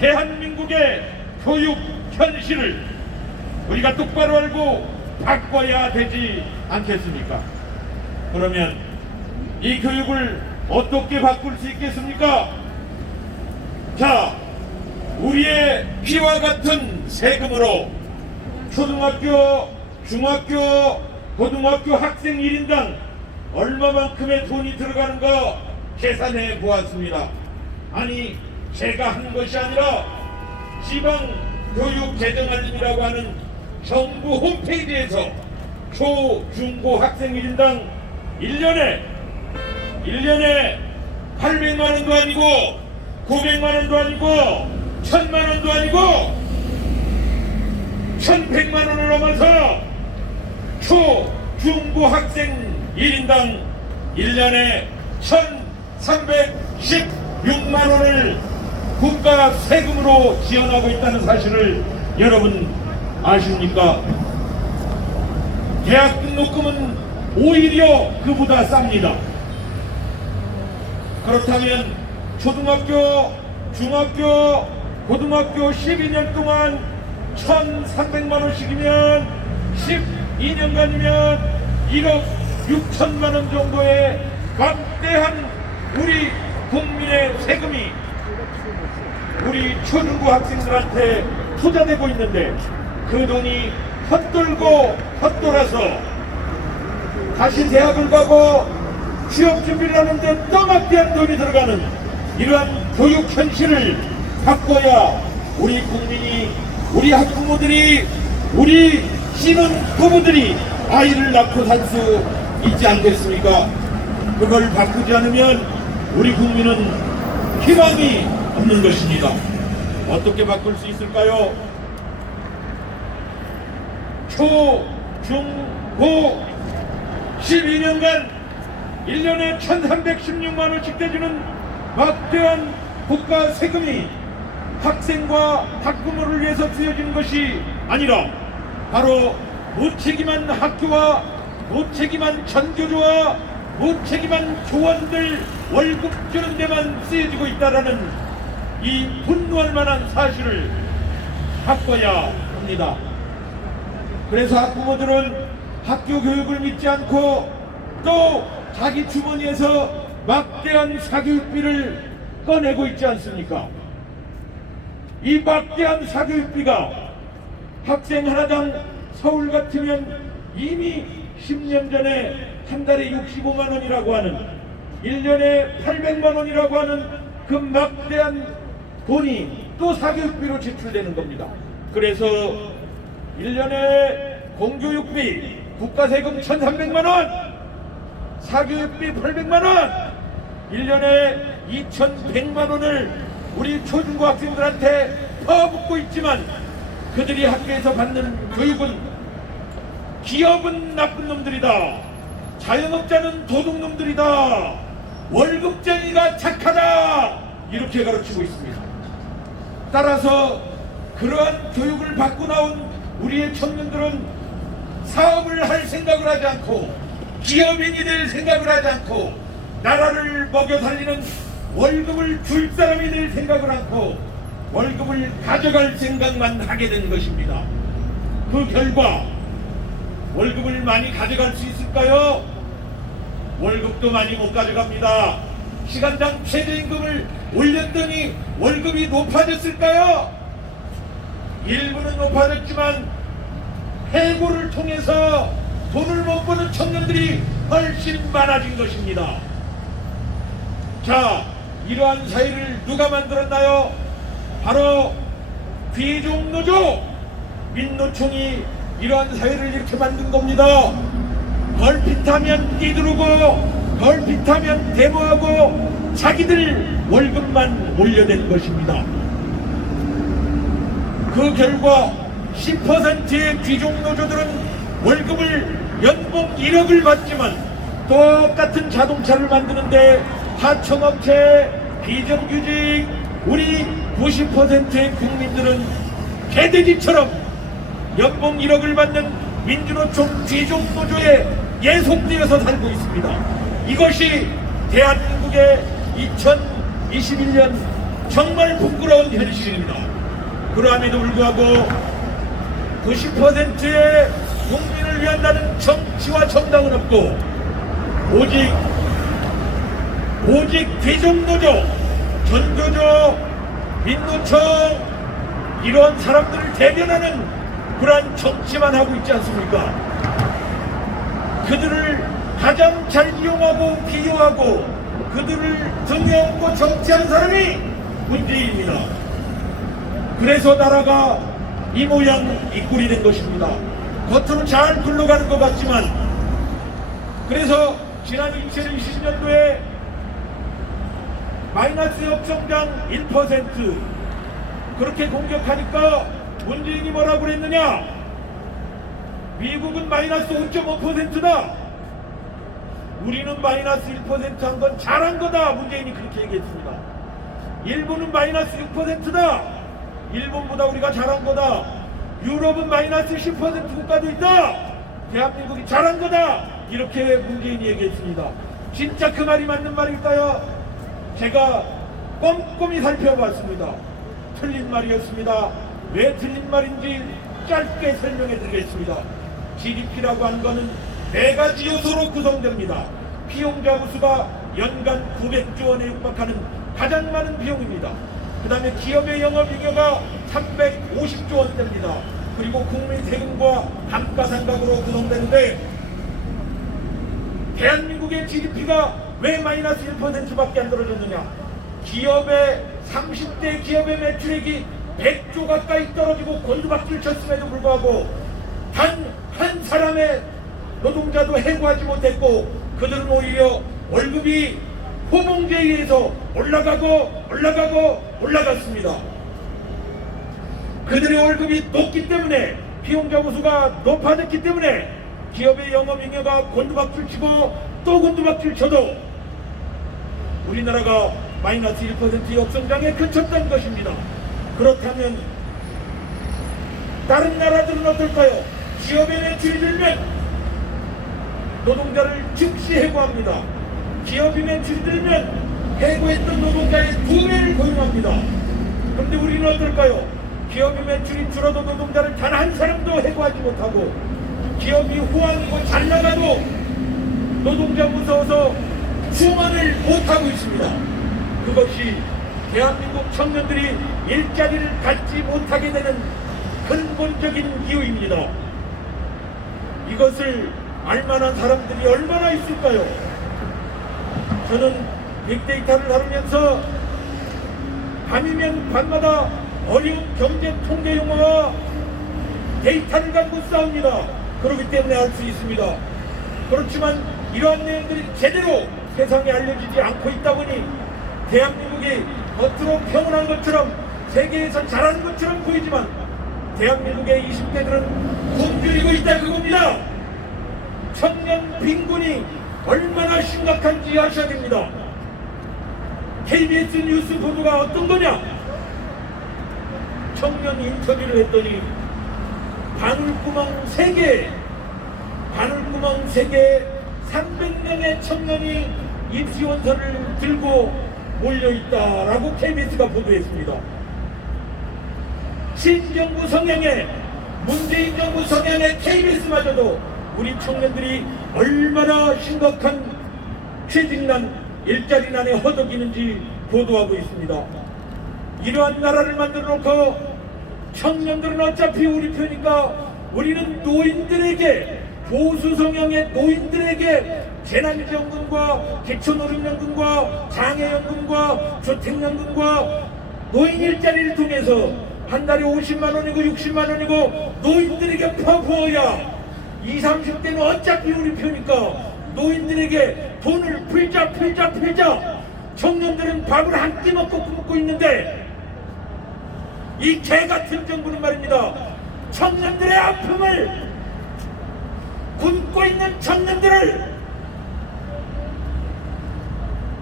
대한민국의 교육 현실을 우리가 똑바로 알고 바꿔야 되지 않겠습니까? 그러면 이 교육을 어떻게 바꿀 수 있겠습니까? 자, 우리의 피와 같은 세금으로 초등학교, 중학교, 고등학교 학생 1인당 얼마만큼의 돈이 들어가는가 계산해 보았습니다. 아니, 제가 하는 것이 아니라 지방교육재정알림이라고 하는 정부 홈페이지에서 초, 중, 고 학생 1인당 1년에 800만 원도 아니고 900만 원도 아니고 1000만 원도 아니고 1100만 원을 넘어서 초, 중, 고 학생 1인당 1년에 1316만 원을 국가 세금으로 지원하고 있다는 사실을 여러분 아십니까? 대학 등록금은 오히려 그보다 쌉니다. 그렇다면 초등학교, 중학교, 고등학교 12년 동안 1300만 원씩이면 12년간이면 1억 6천만 원 정도의 막대한 우리 국민의 세금이 우리 초중고 학생들한테 투자되고 있는데 그 돈이 헛돌고 헛돌아서 다시 대학을 가고 취업 준비를 하는데 또 막대한 돈이 들어가는 이러한 교육 현실을 바꿔야 우리 국민이, 우리 학부모들이, 우리 신혼 부부들이 아이를 낳고 살 수 있지 않겠습니까? 그걸 바꾸지 않으면 우리 국민은 희망이 없는 것입니다. 어떻게 바꿀 수 있을까요? 초, 중, 고 12년간 1년에 1316만 원씩 대주는 막대한 국가 세금이 학생과 학부모를 위해서 쓰여지는 것이 아니라 바로 무책임한 학교와 무책임한 전교조와 무책임한 교원들 월급 주는 데만 쓰여지고 있다는 이 분노할 만한 사실을 바꿔야 합니다. 그래서 학부모들은 학교 교육을 믿지 않고 또 자기 주머니에서 막대한 사교육비를 꺼내고 있지 않습니까? 이 막대한 사교육비가 학생 하나당 서울 같으면 이미 10년 전에 한 달에 65만 원이라고 하는 1년에 800만 원이라고 하는 그 막대한 돈이 또 사교육비로 지출되는 겁니다. 그래서 1년에 공교육비 국가세금 1300만 원, 사교육비 800만 원, 1년에 2100만 원을 우리 초중고 학생들한테 퍼붓고 있지만 그들이 학교에서 받는 교육은 기업은 나쁜 놈들이다, 자영업자는 도둑놈들이다, 월급쟁이가 착하다, 이렇게 가르치고 있습니다. 따라서 그러한 교육을 받고 나온 우리의 청년들은 사업을 할 생각을 하지 않고 기업인이 될 생각을 하지 않고 나라를 먹여 살리는 월급을 줄 사람이 될 생각을 않고 월급을 가져갈 생각만 하게 된 것입니다. 그 결과 월급을 많이 가져갈 수 있을까요? 월급도 많이 못 가져갑니다. 시간당 최저임금을 올렸더니 월급이 높아졌을까요? 일부는 높아졌지만 해고를 통해서 돈을 못 버는 청년들이 훨씬 많아진 것입니다. 자, 이러한 사회를 누가 만들었나요? 바로 귀족노조 민노총이 이러한 사회를 이렇게 만든 겁니다. 걸핏하면 뛰두르고 걸핏하면 데모하고 자기들 월급만 올려댄 것입니다. 그 결과 10%의 귀족노조들은 월급을 연봉 1억을 받지만 똑같은 자동차를 만드는데 하청업체, 비정규직, 우리 90%의 국민들은 개돼지처럼 연봉 1억을 받는 민주노총 귀족노조에 예속되어서 살고 있습니다. 이것이 대한민국의 2021년 정말 부끄러운 현실입니다. 그러함에도 불구하고 90%의 국민을 위한다는 정치와 정당은 없고 오직 대정노조, 전교조, 민노총 이러한 사람들을 대변하는 그러한 정치만 하고 있지 않습니까? 그들을 가장 잘 이용하고 비유하고 그들을 등에 업고 정치하는 사람이 문재인입니다. 그래서 나라가 이 모양 이 꼴이 된 것입니다. 겉으로 잘 굴러가는 것 같지만 그래서 지난 2020년도에 마이너스 역성장 1% 그렇게 공격하니까 문재인이 뭐라고 그랬느냐? 미국은 마이너스 5.5%다. 우리는 마이너스 1% 한 건 잘한 거다. 문재인이 그렇게 얘기했습니다. 일본은 마이너스 6%다. 일본보다 우리가 잘한 거다. 유럽은 마이너스 10% 국가도 있다. 대한민국이 잘한 거다. 이렇게 문재인이 얘기했습니다. 진짜 그 말이 맞는 말일까요? 제가 꼼꼼히 살펴봤습니다. 틀린 말이었습니다. 왜 틀린 말인지 짧게 설명해 드리겠습니다. GDP라고 하는 것은 4가지 요소로 구성됩니다. 피용자 부수가 연간 900조 원에 육박하는 가장 많은 비용입니다. 그 다음에 기업의 영업이익가 350조 원 됩니다. 그리고 국민 세금과 감가상각으로 구성되는데 대한민국의 GDP가 왜 마이너스 1%밖에 안 떨어졌느냐? 기업의 30대 기업의 매출액이 100조 가까이 떨어지고 곤두박질 쳤음에도 불구하고 단 한 사람의 노동자도 해고하지 못했고 그들은 오히려 월급이 호봉제에 의해서 올라갔습니다. 그들의 월급이 높기 때문에 피용자 보수가 높아졌기 때문에 기업의 영업잉여가 곤두박질 치고 또 곤두박질 쳐도 우리나라가 마이너스 1% 역성장에 그쳤던 것입니다. 그렇다면 다른 나라들은 어떨까요? 기업의 매출이 들면 노동자를 즉시 해고합니다. 기업의 매출이 들면 해고했던 노동자의 2배를 고용합니다. 그런데 우리는 어떨까요? 기업의 매출이 줄어도 노동자를 단 한 사람도 해고하지 못하고 기업이 호황이고 잘 나가도 노동자 무서워서 충원을 못하고 있습니다. 그것이 대한민국 청년들이 일자리를 갖지 못하게 되는 근본적인 이유입니다. 이것을 알만한 사람들이 얼마나 있을까요? 저는 빅데이터를 다루면서 밤이면 밤마다 어려운 경제 통계 용어와 데이터를 갖고 싸웁니다. 그렇기 때문에 알 수 있습니다. 그렇지만 이러한 내용들이 제대로 세상에 알려지지 않고 있다 보니 대한민국이 겉으로 평온한 것처럼 세계에서 잘하는 것처럼 보이지만 대한민국의 20대들은 굶주리고 있다 그겁니다. 청년 빈곤이 얼마나 심각한지 아셔야 됩니다. KBS 뉴스 보도가 어떤 거냐? 청년 인터뷰를 했더니 바늘구멍 3개 300명의 청년이 입시원서를 들고 몰려있다라고 KBS가 보도했습니다. 신정부 성향의 문재인 정부 성향의 KBS마저도 우리 청년들이 얼마나 심각한 취직난, 일자리난에 허덕이는지 보도하고 있습니다. 이러한 나라를 만들어 놓고 청년들은 어차피 우리 편이니까 우리는 노인들에게, 보수 성향의 노인들에게 재난지원금과 기초노령연금과 장애연금과 주택연금과 노인 일자리를 통해서 한 달에 50만 원이고 60만 원이고 노인들에게 퍼부어야 20, 30대는 어차피 우리 편이니까 노인들에게 돈을 풀자. 청년들은 밥을 한 끼 먹고 굶고 있는데 이 개같은 정부는 말입니다. 청년들의 아픔을, 굶고 있는 청년들을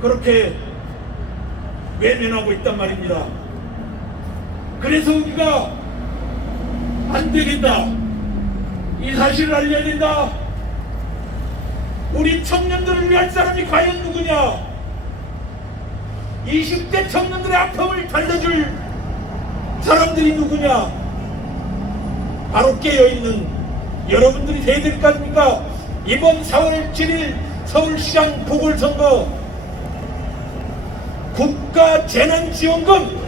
그렇게 외면하고 있단 말입니다. 그래서 우리가 안 되겠다, 이 사실을 알려야 된다. 우리 청년들을 위할 사람이 과연 누구냐? 20대 청년들의 아픔을 달래줄 사람들이 누구냐? 바로 깨어있는 여러분들이 돼야 될 거 아닙니까? 이번 4월 7일 서울시장 보궐선거 국가 재난지원금